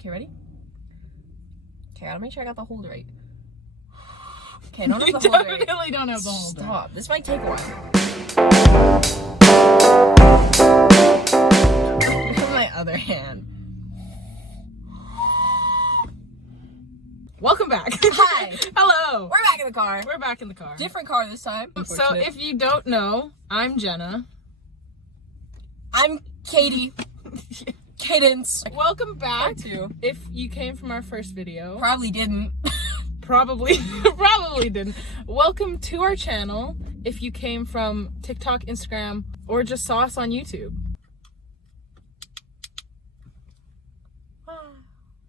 Okay, ready? Okay, I gotta make sure I got the hold right. Okay, I don't have the hold right. Definitely don't have the hold right. Stop. This might take a while. With my other hand. Welcome back. Hi. Hello. We're back in the car. We're back in the car. Different car this time. So if you don't know, I'm Jenna. I'm Katie. Cadence. Welcome back. Too. If you came from our first video. Probably didn't. Probably didn't. Welcome to our channel. If you came from TikTok, Instagram, or just saw us on YouTube. I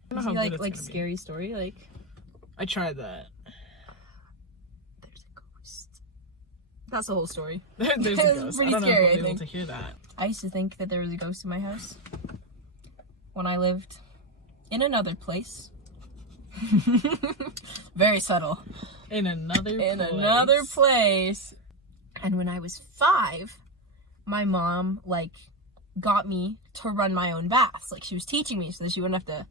don't know how good it's like gonna be. scary story, like I tried that. there's a ghost. That's the whole story. There's a It's ghost. pretty I don't know scary, if I I'll be able think. to hear that. I used to think that there was a ghost in my house when I lived in another place. Very subtle. In another place. And when I was 5, my mom got me to run my own baths. Like, she was teaching me so that she wouldn't have to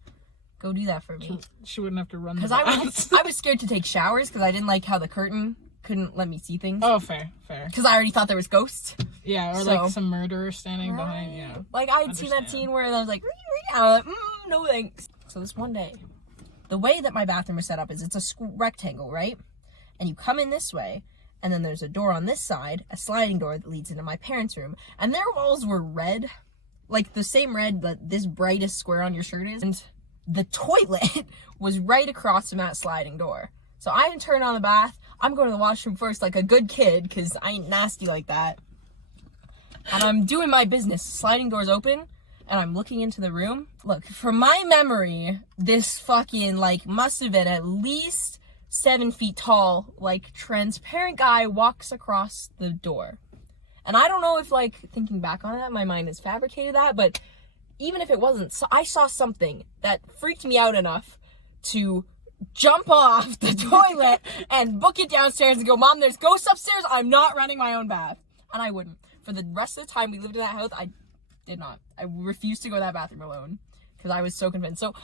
go do that for me. She wouldn't have to run the Because baths. I was scared to take showers because I didn't like how the curtain couldn't let me see things. Oh, fair. Because I already thought there was ghosts. Yeah, or So- like some murderer standing behind. Yeah. Like, I had seen that Understand. scene where I was like, I was like, no thanks. So this one day, the way that my bathroom is set up is it's a rectangle, right? And you come in this way, and then there's a door on this side, a sliding door that leads into my parents' room. And their walls were red, like the same red that this brightest square on your shirt is. And the toilet was right across from that sliding door. So I didn't turn on the bath. I'm going to the washroom first like a good kid, because I ain't nasty like that. And I'm doing my business. Sliding door's open, and I'm looking into the room. Look, from my memory, this fucking, must have been at least 7 feet tall, transparent guy walks across the door. And I don't know if, thinking back on that, my mind has fabricated that, but even if it wasn't, so I saw something that freaked me out enough to jump off the toilet and book it downstairs and go, Mom, there's ghosts upstairs, I'm not running my own bath. And I wouldn't. For the rest of the time we lived in that house, I did not. I refused to go to that bathroom alone because I was so convinced. So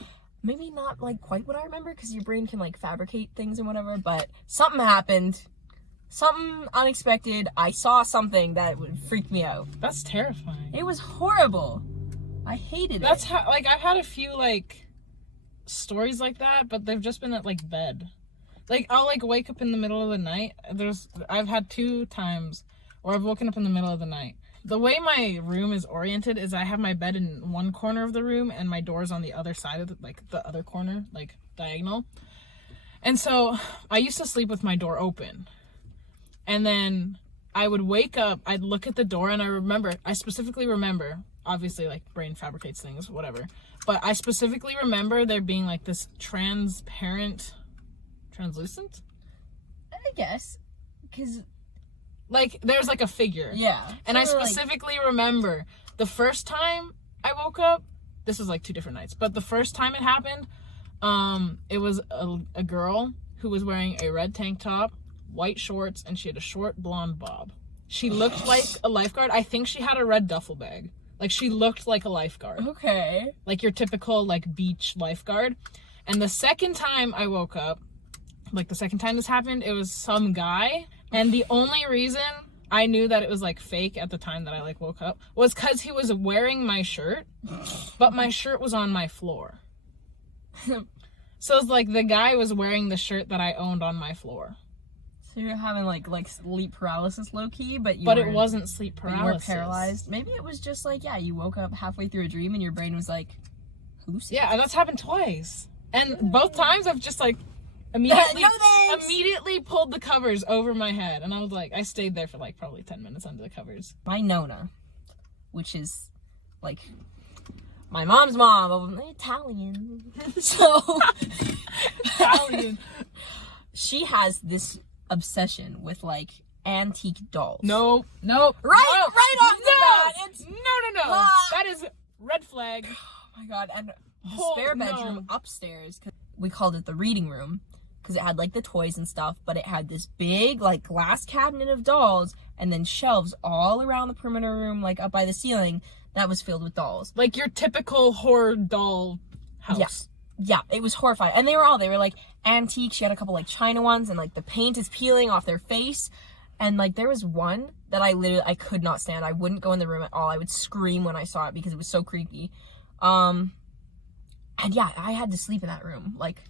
maybe not quite what I remember, because your brain can fabricate things and whatever, but something happened. Something unexpected. I saw something that would freak me out. That's terrifying. It was horrible. I hated That's it. how, I've had a few, stories like that, but they've just been at, bed. I'll, wake up in the middle of the night. I've had 2 times where I've woken up in the middle of the night. The way my room is oriented is I have my bed in one corner of the room and my door's on the other side of the other corner, diagonal. And so I used to sleep with my door open. And then I would wake up, I'd look at the door, and I specifically remember, obviously brain fabricates things, whatever, but I specifically remember there being this translucent? I guess. Because, there's a figure. yeah. And I specifically remember the first time I woke up, this was 2 different nights, but the first time it happened, it was a girl who was wearing a red tank top, white shorts, and she had a short blonde bob. She looked like a lifeguard. I think she had a red duffel bag. She looked like a lifeguard. Okay. Your typical beach lifeguard. And the second time I woke up, the second time this happened, it was some guy. And the only reason I knew that it was fake at the time that I woke up was because he was wearing my shirt, but my shirt was on my floor. So it's the guy was wearing the shirt that I owned on my floor. So you're having sleep paralysis low key, but it wasn't sleep but paralysis. you were paralyzed. Maybe it was just you woke up halfway through a dream and your brain was hallucinating. Yeah, that's happened twice. And both times I've just immediately No thanks. immediately pulled the covers over my head, and I was I stayed there for probably 10 minutes under the covers. My Nona, which is my mom's mom, Italian. So Italian. she has this obsession with antique dolls. Nope. Right off the bat. It's No. Ah. That is red flag. oh my god, and the Oh, spare bedroom upstairs, 'cause we called it the reading room because it had the toys and stuff, but it had this big glass cabinet of dolls and then shelves all around the perimeter room up by the ceiling that was filled with dolls. Your typical horror doll house. Yeah, it was horrifying. And they were like antique. She had a couple like China ones, and like the paint is peeling off their face. And like there was one that I could not stand. I wouldn't go in the room at all. I would scream when I saw it because it was so creepy. And yeah, I had to sleep in that room like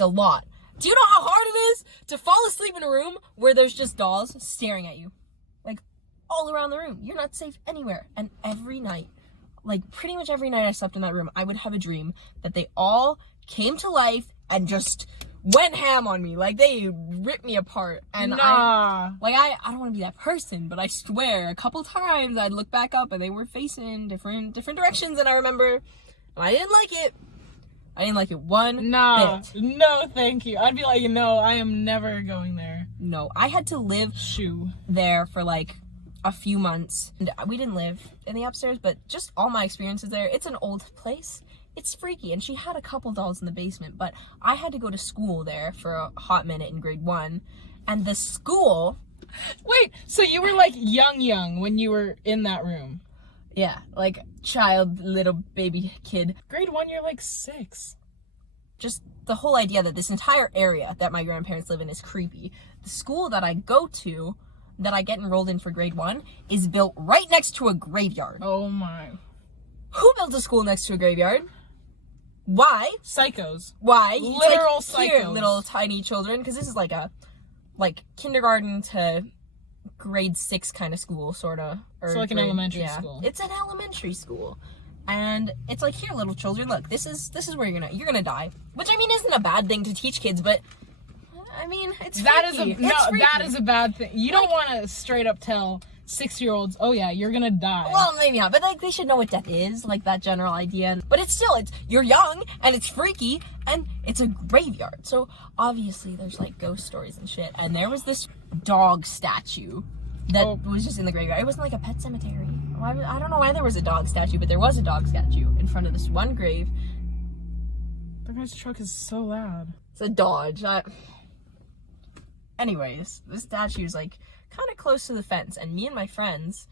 a lot. Do you know how hard it is to fall asleep in a room where there's just dolls staring at you? Like all around the room. You're not safe anywhere. And every night, like pretty much every night I slept in that room, I would have a dream that they all came to life and just went ham on me. Like they ripped me apart. And I don't want to be that person, but I swear a couple times I'd look back up and they were facing different directions, and I remember, and I didn't like it. I didn't like it one bit. No, thank you. I'd be like, no, I am never going there. No, I had to live there for like a few months. And we didn't live in the upstairs, but just all my experiences there. It's an old place. It's freaky, and she had a couple dolls in the basement, but I had to go to school there for a hot minute in grade 1, and the school... Wait, so you were like young when you were in that room? Yeah, like child, little baby kid. Grade 1, you're like 6. Just the whole idea that this entire area that my grandparents live in is creepy. The school that I go to, that I get enrolled in for grade 1, is built right next to a graveyard. Oh my. Who built a school next to a graveyard? Why? Psychos. Why? Literal like, here, psychos. little tiny children, because this is like a kindergarten to grade 6 kind of school, sort of. So like an elementary school. It's an elementary school, and it's like, here, little children, look, this is where you're gonna die. Which I mean isn't a bad thing to teach kids, but I mean it's freaky. That is a bad thing. You don't want to straight up tell 6-year-olds, oh yeah, you're gonna die. Well, maybe not, but like they should know what death is, like that general idea. But it's you're young and it's freaky and it's a graveyard, so obviously there's like ghost stories and shit. And there was this dog statue that was just in the graveyard. It wasn't like a pet cemetery. I don't know why there was a dog statue, but there was a dog statue in front of this one grave. That guy's truck is so loud. It's a Dodge. Anyways, the statue is like kind of close to the fence, and me and my friends,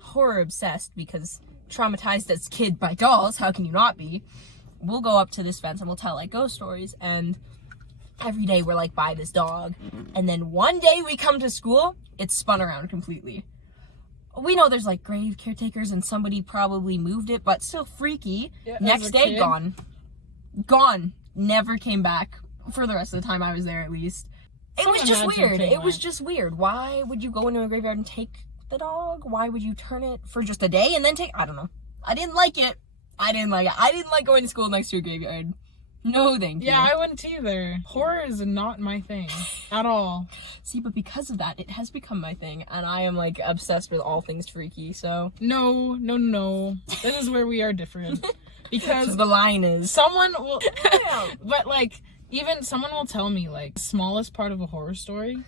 horror obsessed because traumatized as kid by dolls, how can you not be, we'll go up to this fence and we'll tell like ghost stories. And every day we're like by this dog, and then one day we come to school, it's spun around completely. We know there's like grave caretakers and somebody probably moved it, but still freaky. Yeah, next day, gone, never came back for the rest of the time I was there, at least. It was just weird. It was just weird. Why would you go into a graveyard and take the dog? Why would you turn it for just a day and then I don't know. I didn't like it. I didn't like going to school next to a graveyard. No, thank you. Yeah, I wouldn't either. Horror is not my thing at all. See, but because of that, it has become my thing, and I am like obsessed with all things freaky, so. No. This is where we are different. Because the line is. Someone will, but like, even someone will tell me like smallest part of a horror story,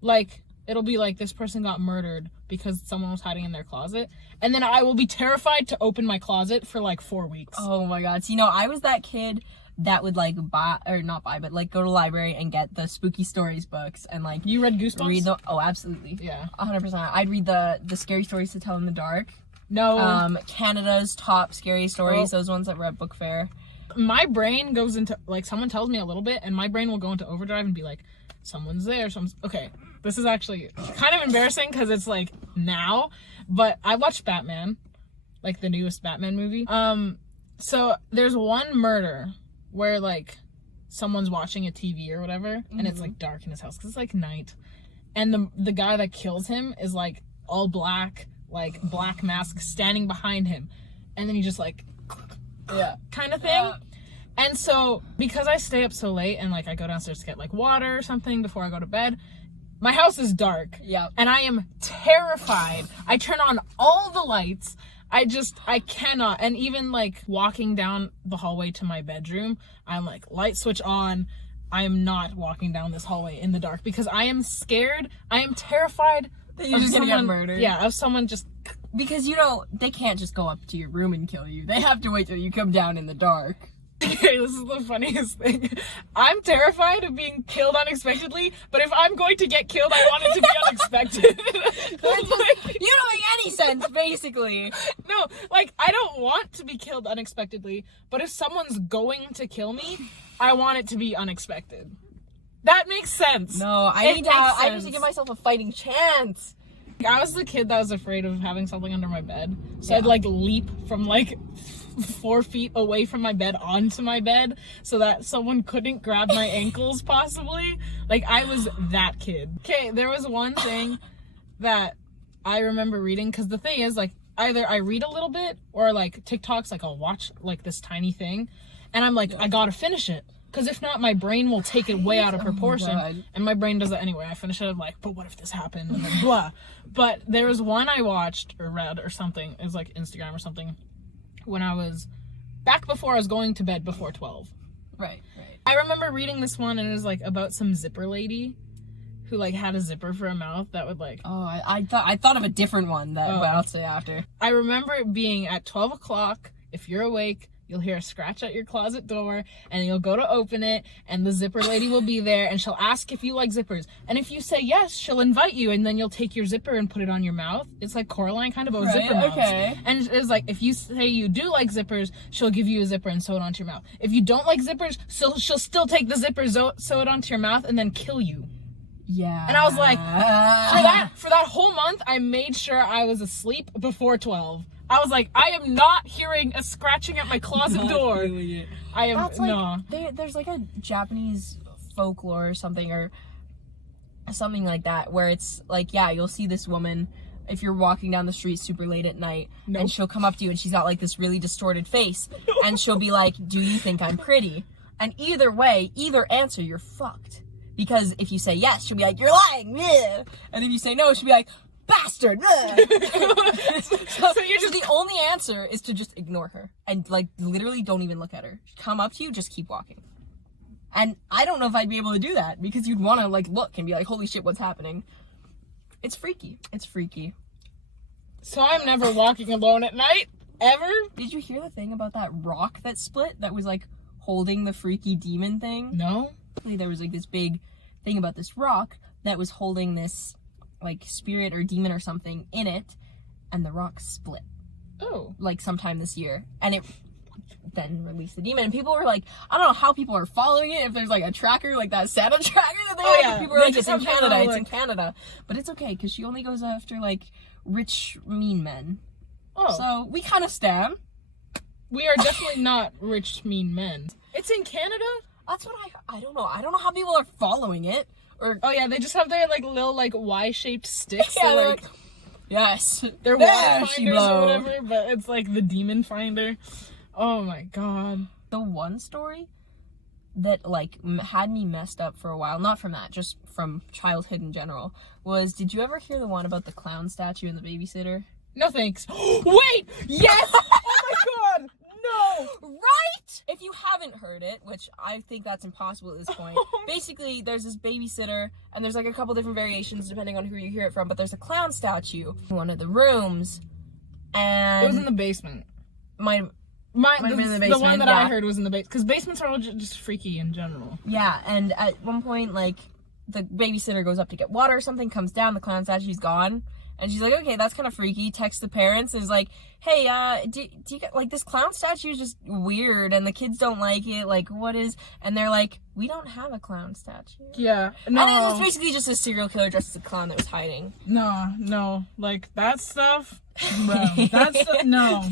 like it'll be like this person got murdered because someone was hiding in their closet, and then I will be terrified to open my closet for like 4 weeks. Oh my god. So, I was that kid that would like but like go to the library and get the spooky stories books, and like you read Goosebumps? Read the absolutely. Yeah. 100%. I'd read the scary stories to tell in the dark. No. Canada's top scary stories, those ones that were at Book Fair. My brain goes into, like, someone tells me a little bit, and my brain will go into overdrive and be like, someone's there, okay, this is actually kind of embarrassing, because it's, like, now, but I watched Batman, like, the newest Batman movie, so there's one murder where, like, someone's watching a TV or whatever, and it's, like, dark in his house, because it's, like, night, and the guy that kills him is, like, all black, like, black mask standing behind him, and then he just, like, kind of thing. And so because I stay up so late and like I go downstairs to get like water or something before I go to bed, my house is dark. And I am terrified. I turn on all the lights. I cannot. And even like walking down the hallway to my bedroom, I'm like, light switch on. I am not walking down this hallway in the dark because I am scared. I am terrified that you're just gonna get murdered. Yeah, of someone just. Because, they can't just go up to your room and kill you. They have to wait till you come down in the dark. Okay, this is the funniest thing. I'm terrified of being killed unexpectedly, but if I'm going to get killed, I want it to be unexpected. You don't make any sense, basically. No, like, I don't want to be killed unexpectedly, but if someone's going to kill me, I want it to be unexpected. That makes sense. No, I need to give myself a fighting chance. I was the kid that was afraid of having something under my bed. So I'd like leap from like 4 feet away from my bed onto my bed so that someone couldn't grab my ankles possibly. Like, I was that kid. Okay, there was one thing that I remember reading, because the thing is, like, either I read a little bit or like TikToks, like I'll watch like this tiny thing and I'm like, I gotta finish it. Because if not, my brain will take it way out of proportion. And my brain does that anyway. I finish it, I'm like, but what if this happened? And then blah. But there was one I watched or read or something. It was like Instagram or something. When I was back before I was going to bed before 12. Right. I remember reading this one and it was like about some zipper lady who like had a zipper for a mouth that would like... Oh, I thought of a different one that but I'll say after. I remember it being at 12 o'clock, if you're awake, you'll hear a scratch at your closet door, and you'll go to open it, and the zipper lady will be there, and she'll ask if you like zippers. And if you say yes, she'll invite you, and then you'll take your zipper and put it on your mouth. It's like Coraline, kind of, but with zipper mouths. Okay. And it's like, if you say you do like zippers, she'll give you a zipper and sew it onto your mouth. If you don't like zippers, she'll still take the zipper, sew it onto your mouth, and then kill you. Yeah. And I was like, for that whole month, I made sure I was asleep before 12. I was like, I am not hearing a scratching at my closet door. I am, That's like, no. There's like a Japanese folklore or something like that where it's like, yeah, you'll see this woman if you're walking down the street super late at night, and she'll come up to you and she's got like this really distorted face, and she'll be like, do you think I'm pretty? And either way, either answer, you're fucked. Because if you say yes, she'll be like, you're lying, yeah. And if you say no, she'll be like, bastard. So the only answer is to just ignore her and like literally don't even look at her. Come up to you, just keep walking. And I don't know if I'd be able to do that, because you'd want to like look and be like, holy shit, what's happening? It's freaky. So I'm never walking alone at night, ever. Did you hear the thing about that rock that split that was like holding the freaky demon thing? No. There was like this big thing about this rock that was holding this like spirit or demon or something in it, and the rock split. Oh. Like sometime this year, and it then released the demon, and people were like, I don't know how people are following it, if there's like a tracker, like that Santa tracker that they have. Yeah. People are like, it's in Canada, but it's okay because she only goes after like rich mean men. Oh. So we kind of stand. We are definitely not rich mean men. It's in Canada? That's what I don't know. I don't know how people are following it. Or oh yeah, they just have their like little like Y-shaped sticks. Yeah, they're like, yes, they're water finders or whatever, but it's like the demon finder. Oh my god. The one story that like had me messed up for a while, not from that, just from childhood in general, was, did you ever hear the one about the clown statue and the babysitter? No thanks. Wait! Yes! Oh my god! No! Right? If you haven't heard it, which I think that's impossible at this point, basically there's this babysitter, and there's like a couple different variations depending on who you hear it from, but there's a clown statue in one of the rooms, and it was in the basement. The one that I heard was in the basement, because basements are all just freaky in general. Yeah, and at one point, like, the babysitter goes up to get water or something, comes down, the clown statue's gone. And she's like, okay, that's kind of freaky. Texts the parents and is like, hey, do you get, like, this clown statue is just weird and the kids don't like it. Like, what is... And they're like, we don't have a clown statue. Yeah. No. And it was basically just a serial killer dressed as a clown that was hiding. No. Like, that stuff... Bro, that's... No.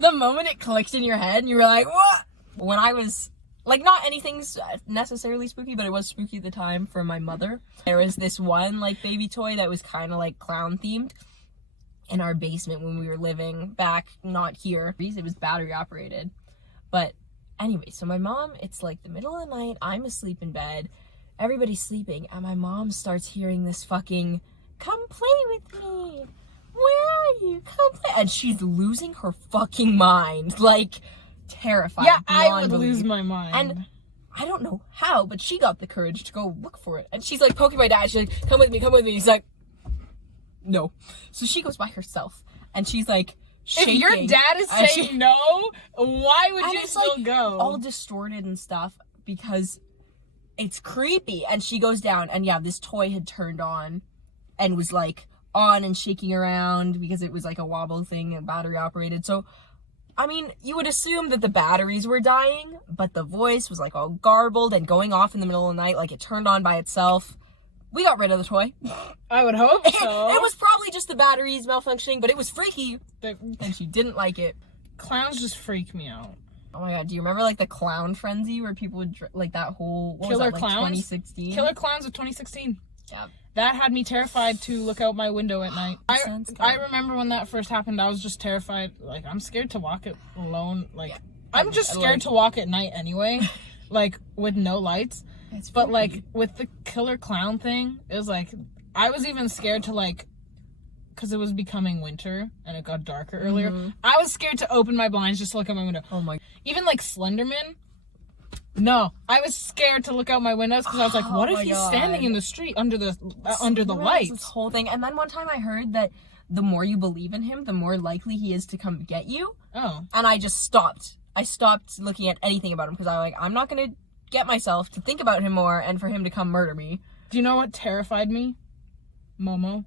The moment it clicked in your head and you were like, what? When I was... Like, not anything's necessarily spooky, but it was spooky at the time for my mother. There was this one, like, baby toy that was kind of, like, clown-themed in our basement when we were living back, not here. It was battery-operated. But anyway, so my mom, it's, like, the middle of the night, I'm asleep in bed, everybody's sleeping, and my mom starts hearing this fucking, come play with me, where are you, come play, and she's losing her fucking mind, like... terrified. Yeah, I would lose my mind. And I don't know how, but she got the courage to go look for it. And she's like poking my dad. She's like, come with me. He's like, no. So she goes by herself. And she's like shaking. If your dad is saying no, why would you still go? All distorted and stuff because it's creepy. And she goes down and yeah, this toy had turned on and was like on and shaking around because it was like a wobble thing and battery operated. So, I mean, you would assume that the batteries were dying, but the voice was like all garbled and going off in the middle of the night, like it turned on by itself. We got rid of the toy. I would hope so. It was probably just the batteries malfunctioning, but it was freaky, and she didn't like it. Clowns just freak me out. Oh my god, do you remember like the clown frenzy where people would like that whole what Killer was that, Clowns? 2016? Killer Clowns of 2016. Yeah. That had me terrified to look out my window at night. I remember when that first happened, I was just terrified. Like, I'm scared to walk it alone. Like, yeah. I'm just scared to walk at night anyway. Like, with no lights. But, like, with the killer clown thing, it was like, I was even scared to, like, because it was becoming winter and it got darker earlier. I was scared to open my blinds just to look out my window. Oh my. Even, like, Slenderman. No, I was scared to look out my windows because I was like, what if he's standing in the street under the lights? This whole thing. And then one time I heard that the more you believe in him, the more likely he is to come get you. Oh. And I just stopped. I stopped looking at anything about him because I'm not going to get myself to think about him more and for him to come murder me. Do you know what terrified me? Momo.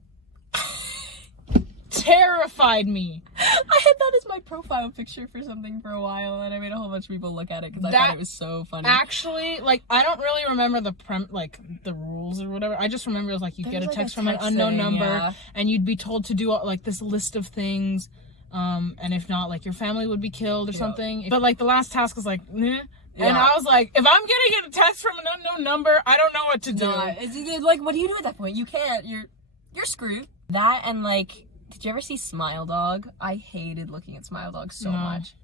Terrified me. I had that as my profile picture for something for a while, and I made a whole bunch of people look at it because I thought it was so funny. Actually, like, I don't really remember the rules or whatever. I just remember it was like you get a text from an unknown number, and you'd be told to do like this list of things, and if not, like your family would be killed or something. But like the last task was like, meh. Yeah. And I was like, if I'm getting a text from an unknown number, I don't know what to do. It's like, what do you do at that point? You can't. You're screwed. That and like. Did you ever see Smile Dog? I hated looking at Smile Dog so much.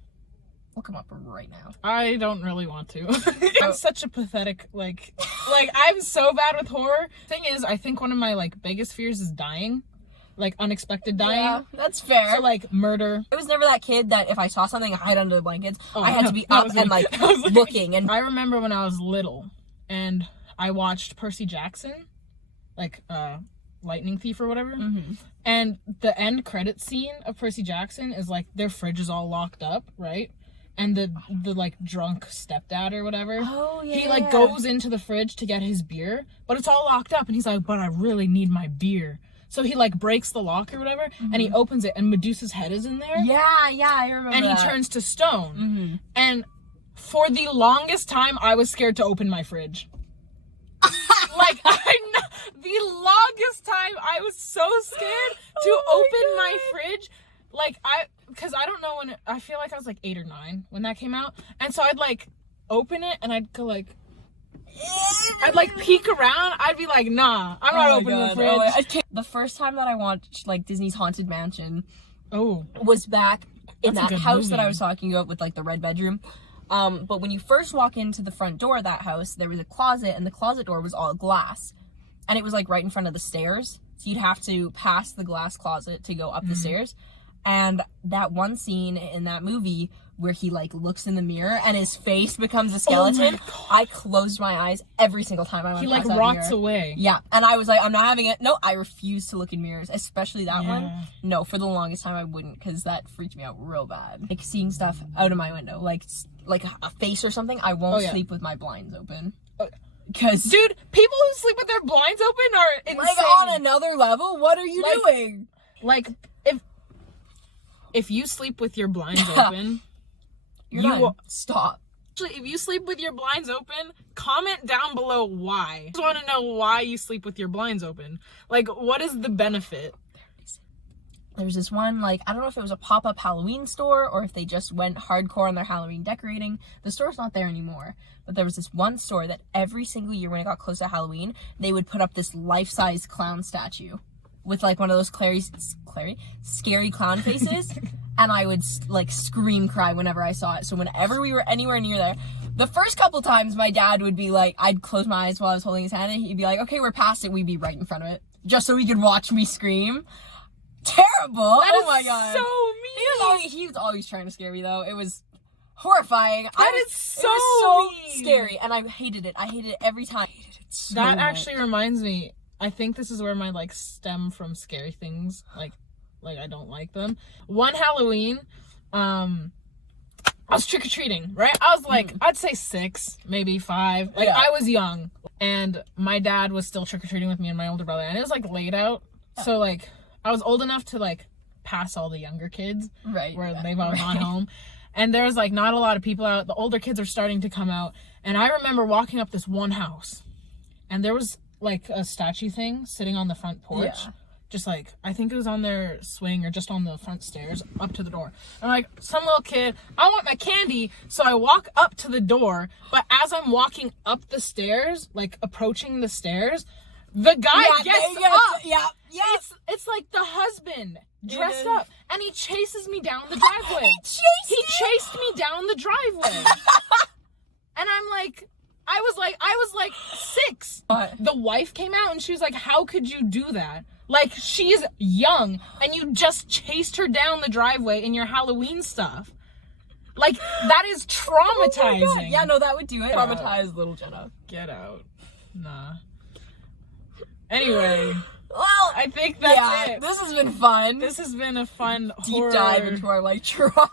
Look him up right now. I don't really want to. I'm such a pathetic, like I'm so bad with horror. Thing is, I think one of my like biggest fears is dying. Like unexpected dying. Yeah, that's fair. So like murder. I was never that kid that if I saw something, I hide under the blankets. I had to be up and like looking. And I remember when I was little and I watched Percy Jackson, like Lightning Thief or whatever. And the end credit scene of Percy Jackson is like their fridge is all locked up, right? And the like drunk stepdad or whatever, he like goes into the fridge to get his beer, but it's all locked up, and he's like, but I really need my beer. So he like breaks the lock or whatever, and he opens it, and Medusa's head is in there. Yeah, I remember. And he turns to stone. And for the longest time, I was scared to open my fridge. Like, the longest time I was so scared to open my fridge. Like, because I don't know when, I feel like I was like 8 or 9 when that came out. And so I'd like open it and I'd go like, I'd like peek around. I'd be like, nah, I'm not opening the fridge. The first time that I watched like Disney's Haunted Mansion was back in that house that I was talking about with like the red bedroom. But when you first walk into the front door of that house, there was a closet, and the closet door was all glass. And it was like right in front of the stairs. So you'd have to pass the glass closet to go up the stairs. And that one scene in that movie where he like looks in the mirror and his face becomes a skeleton, I closed my eyes every single time I went past that mirror. He like rots away. Yeah. And I was like, I'm not having it. No, I refuse to look in mirrors, especially that one. No, for the longest time I wouldn't, because that freaked me out real bad. Like seeing stuff out of my window, like a face or something, I won't sleep with my blinds open. Because dude, people who sleep with their blinds open are insane. Like on another level, what are you doing? Like if you sleep with your blinds open, stop. Actually, if you sleep with your blinds open, comment down below why. I just want to know why you sleep with your blinds open. Like, what is the benefit? There's this one, like, I don't know if it was a pop-up Halloween store or if they just went hardcore on their Halloween decorating. The store's not there anymore. But there was this one store that every single year when it got close to Halloween, they would put up this life-size clown statue with, like, one of those scary clown faces. And I would, like, scream cry whenever I saw it. So whenever we were anywhere near there, the first couple times my dad would be like, I'd close my eyes while I was holding his hand, and he'd be like, okay, we're past it. We'd be right in front of it. Just so he could watch me scream. Terrible. Oh my god. So mean. He was always trying to scare me though. It was horrifying. It was so scary, and I hated it. I hated it every time. I hated it so much. Actually reminds me, I think this is where my like stem from scary things, like I don't like them. One Halloween, I was trick-or-treating, right? I was like, I'd say 6, maybe 5. Like I was young, and my dad was still trick-or-treating with me and my older brother, and it was like late out. So like I was old enough to like pass all the younger kids Right. where yeah, they've all right. gone home. And there was like not a lot of people out. The older kids are starting to come out. And I remember walking up this one house and there was like a statue thing sitting on the front porch. Yeah. Just like, I think it was on their swing or just on the front stairs up to the door. I'm like, some little kid, I want my candy. So I walk up to the door. But as I'm walking up the stairs, like approaching the stairs, the guy gets up. Yeah. Yeah. It's like the husband dressed is. up, and he chases me down the driveway. He chased me down the driveway, and I was like 6. What? The wife came out and she was like, "How could you do that? Like, she's young, and you just chased her down the driveway in your Halloween stuff. Like, that is traumatizing." Oh my God. Yeah, no, that would do it. Yeah. Traumatize little Jenna. Get out. Nah. Anyway, Well, I think that's it. This has been fun. This has been a fun deep horror dive into our like trauma.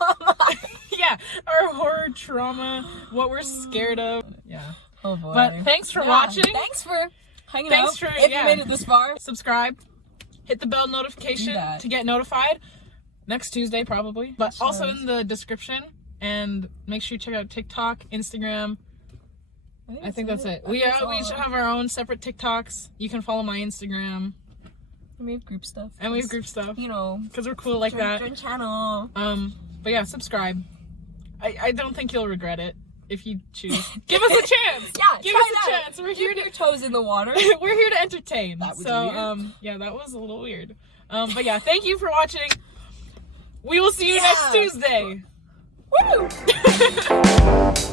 yeah, our horror trauma, what we're scared of. Yeah. Oh boy. But thanks for watching. Thanks for hanging Thanks out. for- if yeah. you made it this far. Subscribe. Hit the bell notification Do that. to get notified. Next Tuesday probably. But Sure. also in the description. And make sure you check out TikTok, Instagram. I think that's it. We should have our own separate TikToks. You can follow my Instagram. We have group stuff. And we have group stuff. You know. Because we're cool like that. Join channel. But yeah, subscribe. I don't think you'll regret it if you choose. Give us a chance. Yeah, give try us a that. chance. We're here Dip to your toes in the water. we're here to entertain. That was so weird. yeah, that was a little weird. But yeah, thank you for watching. We will see you Yeah. next Tuesday. Woo!